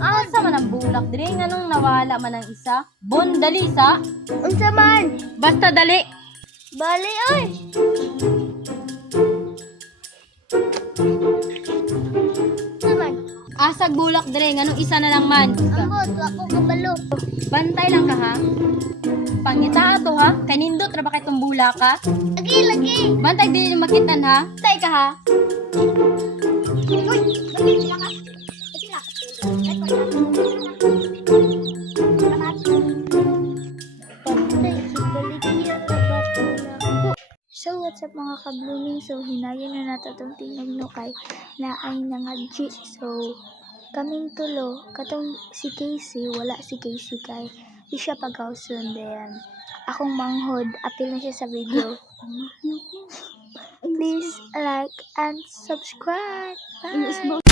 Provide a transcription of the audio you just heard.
Asa man ang bulak dire nganong nawala man ang isa? Bon dali sa. Unsa man? Basta dali. Bali oy. Naman. Asag bulak dire nganong isa na lang man. Ambot, ako kabalo. Bantay lang ka ha. Pangita to ha. Kanindot ra ba kay tong bulak ka? Lagi. Bantay din yung makitan ha. Tay ka ha. Uy, lagi sila ka. Sila. So, what's up mga ka-blooming? So, hinayon na nato itong tingog kay na ay nangadji. So, kaming tulo, katong si Casey, wala si Casey kay di siya pag-houseon din. Akong manghod, apil na siya sa video. Please like and subscribe. Bye!